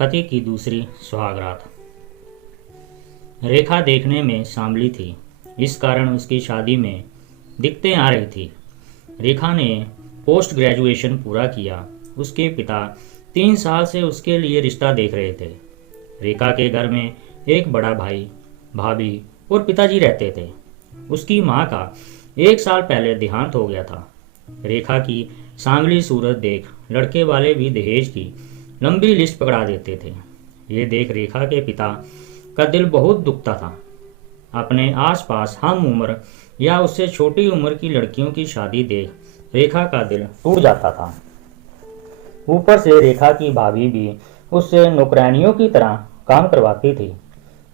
पति की दूसरी सुहागरात। रेखा देखने में सांवली थी, इस कारण उसकी शादी में दिक्कतें आ रही थी। रेखा ने पोस्ट ग्रेजुएशन पूरा किया। उसके पिता 3 साल से उसके लिए रिश्ता देख रहे थे। रेखा के घर में एक बड़ा भाई, भाभी और पिताजी रहते थे। उसकी माँ का 1 साल पहले देहांत हो गया था। रेखा की सांवली सूरत देख लड़के वाले भी दहेज की लंबी लिस्ट पकड़ा देते थे। ये देख रेखा के पिता का दिल बहुत दुखता था। अपने आसपास हम उम्र या उससे छोटी उम्र की लड़कियों की शादी देख रेखा का दिल टूट जाता था। ऊपर से रेखा की भाभी भी उससे नौकरानियों की तरह काम करवाती थी।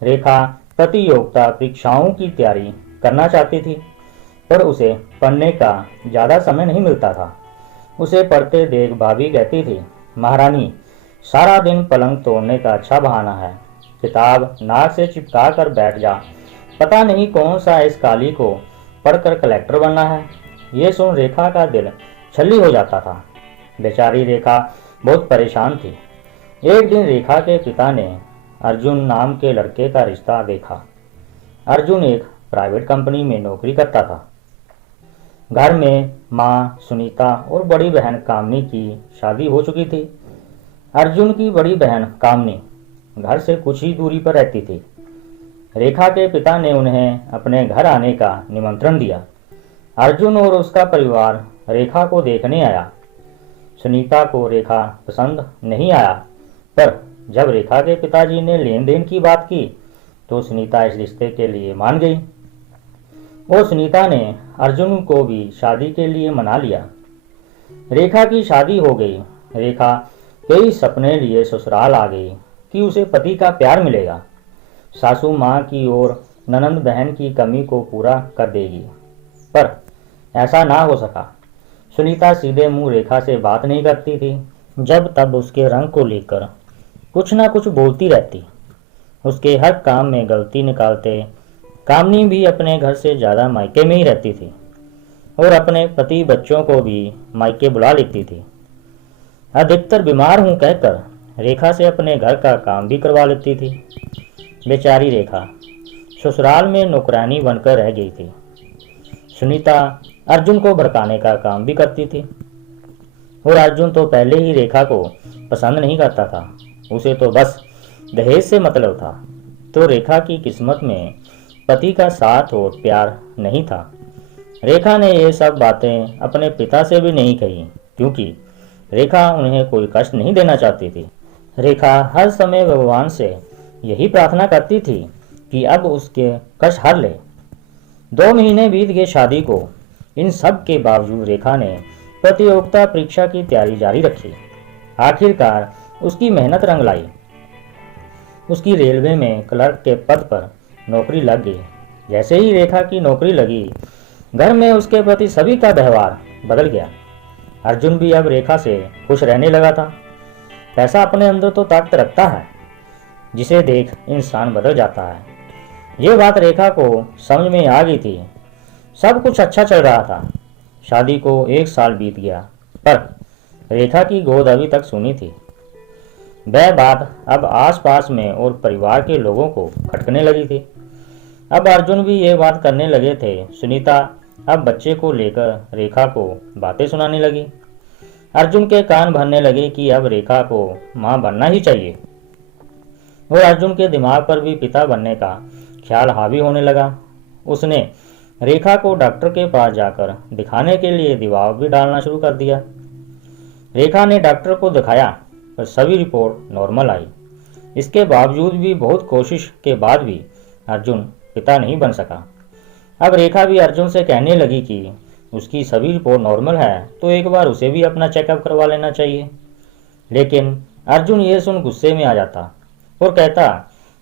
रेखा प्रतियोगिता परीक्षाओं की तैयारी करना चाहती थी, पर उसे पढ़ने का ज़्यादा समय नहीं मिलता था। उसे पढ़ते देख भाभी कहती थी, महारानी, सारा दिन पलंग तोड़ने का अच्छा बहाना है। किताब नाक से चिपका कर बैठ जा, पता नहीं कौन सा इस काली को पढ़कर कलेक्टर बनना है। ये सुन रेखा का दिल छल्ली हो जाता था। बेचारी रेखा बहुत परेशान थी। एक दिन रेखा के पिता ने अर्जुन नाम के लड़के का रिश्ता देखा। अर्जुन एक प्राइवेट कंपनी में नौकरी करता था। घर में माँ सुनीता और बड़ी बहन कामनी की शादी हो चुकी थी। अर्जुन की बड़ी बहन कामनी घर से कुछ ही दूरी पर रहती थी। रेखा के पिता ने उन्हें अपने घर आने का निमंत्रण दिया। अर्जुन और उसका परिवार रेखा को देखने आया। सुनीता को रेखा पसंद नहीं आया, पर जब रेखा के पिताजी ने लेन देन की बात की तो सुनीता इस रिश्ते के लिए मान गई और सुनीता ने अर्जुन को भी शादी के लिए मना लिया। रेखा की शादी हो गई। रेखा कई सपने लिए ससुराल आ गई कि उसे पति का प्यार मिलेगा, सासू माँ की और ननंद बहन की कमी को पूरा कर देगी, पर ऐसा ना हो सका। सुनीता सीधे मुंह रेखा से बात नहीं करती थी। जब तब उसके रंग को लेकर कुछ ना कुछ बोलती रहती। उसके हर काम में गलती निकालते कामनी भी अपने घर से ज़्यादा मायके में ही रहती थी और अपने पति बच्चों को भी मायके बुला लेती थी। अधिकतर बीमार हूँ कहकर रेखा से अपने घर का काम भी करवा लेती थी। बेचारी रेखा ससुराल में नौकरानी बनकर रह गई थी। सुनीता अर्जुन को भड़काने का काम भी करती थी और अर्जुन तो पहले ही रेखा को पसंद नहीं करता था। उसे तो बस दहेज से मतलब था। तो रेखा की किस्मत में पति का साथ और प्यार नहीं था। रेखा ने ये सब बातें अपने पिता से भी नहीं कही, क्योंकि रेखा उन्हें कोई कष्ट नहीं देना चाहती थी। रेखा हर समय भगवान से यही प्रार्थना करती थी कि अब उसके कष्ट हर ले। 2 महीने बीत गए शादी को। इन सब के बावजूद रेखा ने प्रतियोगिता परीक्षा की तैयारी जारी रखी। आखिरकार उसकी मेहनत रंग लाई। उसकी रेलवे में क्लर्क के पद पर नौकरी लग गई। जैसे ही रेखा की नौकरी लगी, घर में उसके प्रति सभी का व्यवहार बदल गया। अर्जुन भी अब रेखा से खुश रहने लगा था। पैसा अपने अंदर तो ताकत रखता है, जिसे देख इंसान बदल जाता है। ये बात रेखा को समझ में आ गई थी। सब कुछ अच्छा चल रहा था। शादी को 1 साल बीत गया, पर रेखा की गोद अभी तक सूनी थी। वह बात अब आसपास में और परिवार के लोगों को खटकने लगी थी। अब अर्जुन भी ये बात करने लगे थे। सुनीता अब बच्चे को लेकर रेखा को बातें सुनाने लगी। अर्जुन के कान भरने लगे कि अब रेखा को माँ बनना ही चाहिए और अर्जुन के दिमाग पर भी पिता बनने का ख्याल हावी होने लगा। उसने रेखा को डॉक्टर के पास जाकर दिखाने के लिए दबाव भी डालना शुरू कर दिया। रेखा ने डॉक्टर को दिखाया, पर सभी रिपोर्ट नॉर्मल आई। इसके बावजूद भी बहुत कोशिश के बाद भी अर्जुन पिता नहीं बन सका। अब रेखा भी अर्जुन से कहने लगी कि उसकी सभी रिपोर्ट नॉर्मल है, तो एक बार उसे भी अपना चेकअप करवा लेना चाहिए। लेकिन अर्जुन ये सुन गुस्से में आ जाता और कहता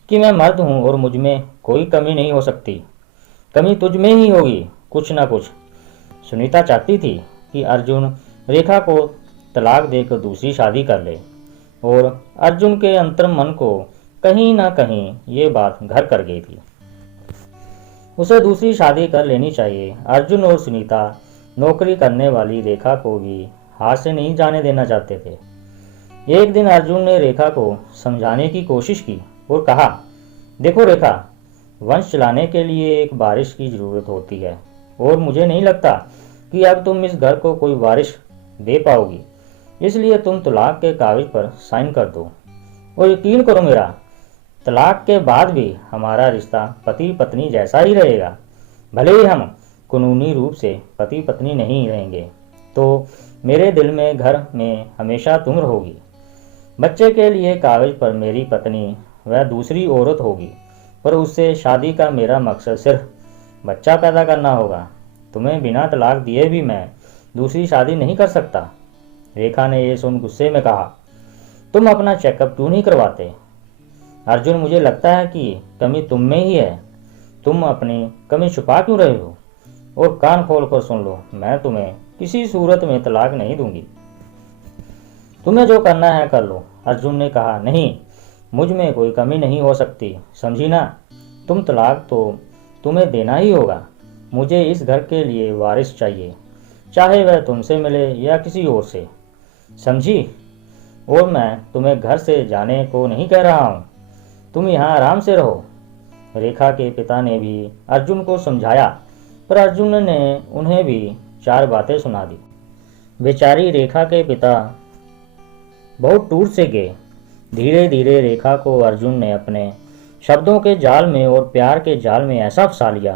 कि मैं मर्द हूँ और मुझ में कोई कमी नहीं हो सकती। कमी तुझ में ही होगी, कुछ ना कुछ। सुनीता चाहती थी कि अर्जुन रेखा को तलाक देकर दूसरी शादी कर ले, और अर्जुन के अंतर्मन मन को कहीं ना कहीं ये बात घर कर गई थी। उसे दूसरी शादी कर लेनी चाहिए। अर्जुन और सुनीता नौकरी करने वाली रेखा को भी हाथ से नहीं जाने देना चाहते थे। एक दिन अर्जुन ने रेखा को समझाने की कोशिश की और कहा, देखो रेखा, वंश चलाने के लिए एक वारिस की जरूरत होती है और मुझे नहीं लगता कि अब तुम इस घर को कोई वारिस दे पाओगी। इसलिए तुम तलाक के कागज पर साइन कर दो और यकीन करो मेरा, तलाक के बाद भी हमारा रिश्ता पति पत्नी जैसा ही रहेगा। भले ही हम कानूनी रूप से पति पत्नी नहीं रहेंगे, तो मेरे दिल में घर में हमेशा तुम रहोगी। बच्चे के लिए कागज पर मेरी पत्नी वह दूसरी औरत होगी, पर उससे शादी का मेरा मकसद सिर्फ बच्चा पैदा करना होगा। तुम्हें बिना तलाक दिए भी मैं दूसरी शादी नहीं कर सकता। रेखा ने यह सुन गुस्से में कहा, तुम अपना चेकअप क्यों नहीं करवाते? अर्जुन, मुझे लगता है कि कमी तुम में ही है। तुम अपनी कमी छुपा क्यों रहे हो? और कान खोल कर सुन लो, मैं तुम्हें किसी सूरत में तलाक नहीं दूंगी। तुम्हें जो करना है कर लो। अर्जुन ने कहा, नहीं, मुझ में कोई कमी नहीं हो सकती, समझी ना? तुम तलाक तो तुम्हें देना ही होगा। मुझे इस घर के लिए वारिस चाहिए, चाहे वह तुमसे मिले या किसी और से, समझी? और मैं तुम्हें घर से जाने को नहीं कह रहा हूँ, तुम यहाँ आराम से रहो। रेखा के पिता ने भी अर्जुन को समझाया, पर अर्जुन ने उन्हें भी 4 बातें सुना दी। बेचारी रेखा के पिता बहुत टूट से गए। धीरे धीरे रेखा को अर्जुन ने अपने शब्दों के जाल में और प्यार के जाल में ऐसा फंसा लिया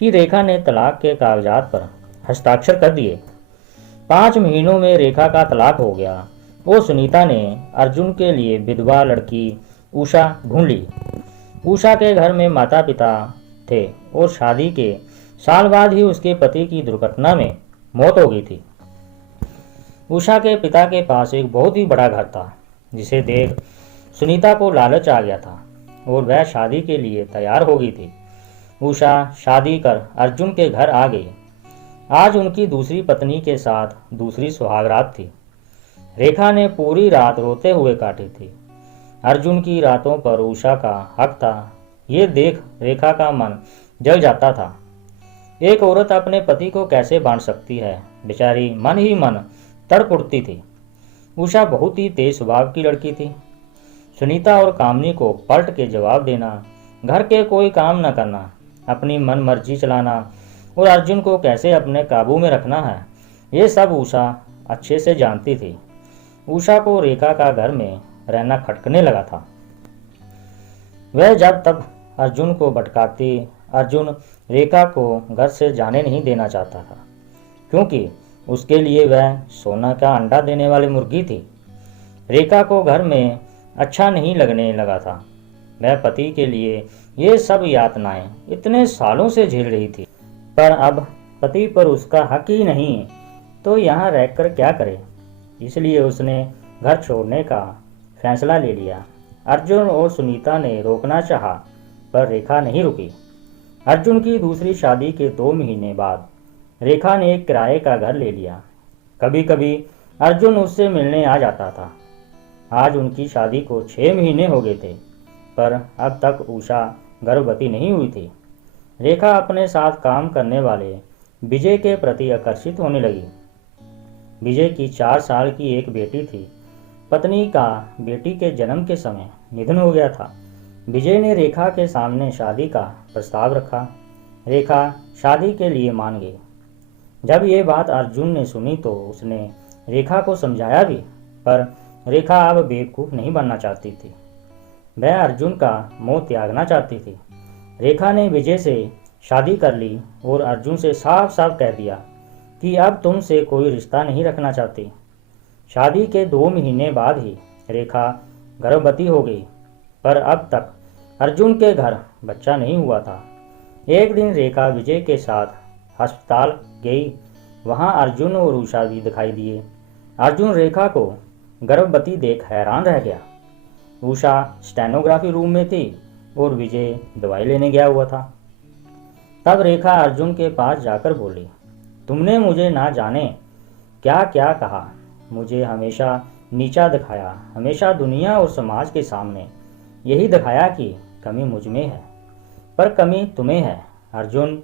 कि रेखा ने तलाक के कागजात पर हस्ताक्षर कर दिए। 5 महीनों में रेखा का तलाक हो गया और सुनीता ने अर्जुन के लिए विधवा लड़की उषा ढूंढ ली। उषा के घर में माता पिता थे और शादी के साल बाद ही उसके पति की दुर्घटना में मौत हो गई थी। उषा के पिता के पास एक बहुत ही बड़ा घर था, जिसे देख सुनीता को लालच आ गया था और वह शादी के लिए तैयार हो गई थी। उषा शादी कर अर्जुन के घर आ गई। आज उनकी दूसरी पत्नी के साथ दूसरी सुहागरात थी। रेखा ने पूरी रात रोते हुए काटी थी। अर्जुन की रातों पर उषा का हक था, ये देख रेखा का मन जल जाता था। एक औरत अपने पति को कैसे बांट सकती है? बेचारी मन ही मन तड़प उठती थी। उषा बहुत ही तेज स्वभाव की लड़की थी। सुनीता और कामनी को पलट के जवाब देना, घर के कोई काम न करना, अपनी मन मर्जी चलाना और अर्जुन को कैसे अपने काबू में रखना है, ये सब उषा अच्छे से जानती थी। उषा को रेखा का घर में रहना खटकने लगा था। वह जब तक अर्जुन को भटकाती, अर्जुन रेखा को घर से जाने नहीं देना चाहता था, क्योंकि उसके लिए वह सोना का अंडा देने वाली मुर्गी थी। रेखा को घर में अच्छा नहीं लगने लगा था। वह पति के लिए ये सब यातनाएं इतने सालों से झेल रही थी, पर अब पति पर उसका हक ही नहीं, तो यहाँ रहकर क्या करे? इसलिए उसने घर छोड़ने का फैसला ले लिया। अर्जुन और सुनीता ने रोकना चाहा, पर रेखा नहीं रुकी। अर्जुन की दूसरी शादी के 2 महीने बाद रेखा ने एक किराए का घर ले लिया। कभी कभी अर्जुन उससे मिलने आ जाता था। आज उनकी शादी को 6 महीने हो गए थे, पर अब तक उषा गर्भवती नहीं हुई थी। रेखा अपने साथ काम करने वाले विजय के प्रति आकर्षित होने लगी। विजय की 4 साल की एक बेटी थी। पत्नी का बेटी के जन्म के समय निधन हो गया था। विजय ने रेखा के सामने शादी का प्रस्ताव रखा। रेखा शादी के लिए मान गई। जब ये बात अर्जुन ने सुनी तो उसने रेखा को समझाया भी, पर रेखा अब बेवकूफ़ नहीं बनना चाहती थी। वह अर्जुन का मोह त्यागना चाहती थी। रेखा ने विजय से शादी कर ली और अर्जुन से साफ साफ कह दिया कि अब तुमसे कोई रिश्ता नहीं रखना चाहती। शादी के 2 महीने बाद ही रेखा गर्भवती हो गई, पर अब तक अर्जुन के घर बच्चा नहीं हुआ था। एक दिन रेखा विजय के साथ अस्पताल गई। वहां अर्जुन और उषा भी दिखाई दिए। अर्जुन रेखा को गर्भवती देख हैरान रह गया। उषा स्टेनोग्राफी रूम में थी और विजय दवाई लेने गया हुआ था। तब रेखा अर्जुन के पास जाकर बोली, तुमने मुझे ना जाने क्या क्या कहा, मुझे हमेशा नीचा दिखाया, हमेशा दुनिया और समाज के सामने यही दिखाया कि कमी मुझ में है, पर कमी तुम्हें है। अर्जुन,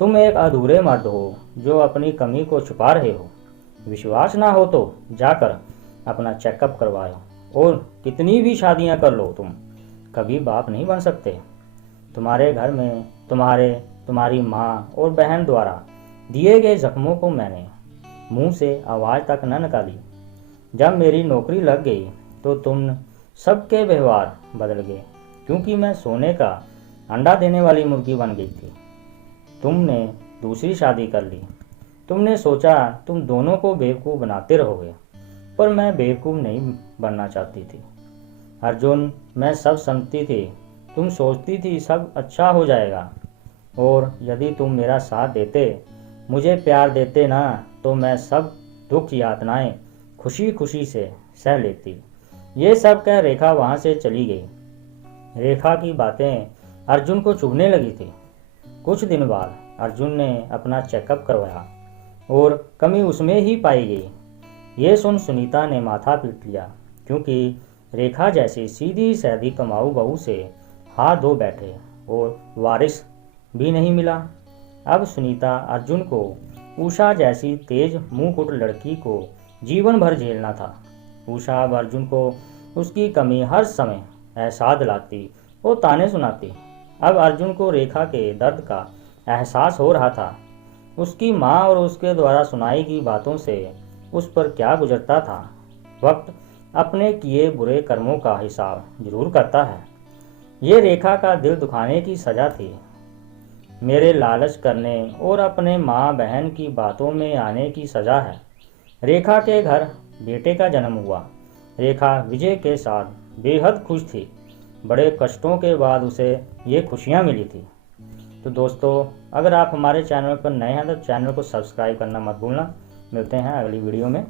तुम एक अधूरे मर्द हो जो अपनी कमी को छुपा रहे हो। विश्वास ना हो तो जाकर अपना चेकअप करवाओ। और कितनी भी शादियां कर लो तुम कभी बाप नहीं बन सकते। तुम्हारे घर में तुम्हारी माँ और बहन द्वारा दिए गए जख्मों को मैंने मुंह से आवाज़ तक न निकाली। जब मेरी नौकरी लग गई तो तुम सबके व्यवहार बदल गए, क्योंकि मैं सोने का अंडा देने वाली मुर्गी बन गई थी। तुमने दूसरी शादी कर ली। तुमने सोचा तुम दोनों को बेवकूफ़ बनाते रहोगे, पर मैं बेवकूफ़ नहीं बनना चाहती थी। अर्जुन, मैं सब समझती थी। तुम सोचती थी सब अच्छा हो जाएगा, और यदि तुम मेरा साथ देते, मुझे प्यार देते ना, तो मैं सब दुख यातनाएं खुशी खुशी से सह लेती। ये सब कह रेखा वहाँ से चली गई। रेखा की बातें अर्जुन को चुभने लगी थी। कुछ दिन बाद अर्जुन ने अपना चेकअप करवाया और कमी उसमें ही पाई गई। ये सुन सुनीता ने माथा पीट लिया, क्योंकि रेखा जैसी सीधी सादी कमाऊ बहू से हाथ धो बैठे और वारिस भी नहीं मिला। अब सुनीता अर्जुन को उषा जैसी तेज मुंहकुट लड़की को जीवन भर झेलना था। उषा अब अर्जुन को उसकी कमी हर समय एहसास दिलाती और ताने सुनाती। अब अर्जुन को रेखा के दर्द का एहसास हो रहा था। उसकी माँ और उसके द्वारा सुनाई गई बातों से उस पर क्या गुजरता था। वक्त अपने किए बुरे कर्मों का हिसाब जरूर करता है। ये रेखा का दिल दुखाने की सज़ा थी। मेरे लालच करने और अपने माँ बहन की बातों में आने की सज़ा है। रेखा के घर बेटे का जन्म हुआ। रेखा विजय के साथ बेहद खुश थी। बड़े कष्टों के बाद उसे ये खुशियाँ मिली थी। तो दोस्तों, अगर आप हमारे चैनल पर नए हैं तो चैनल को सब्सक्राइब करना मत भूलना। मिलते हैं अगली वीडियो में।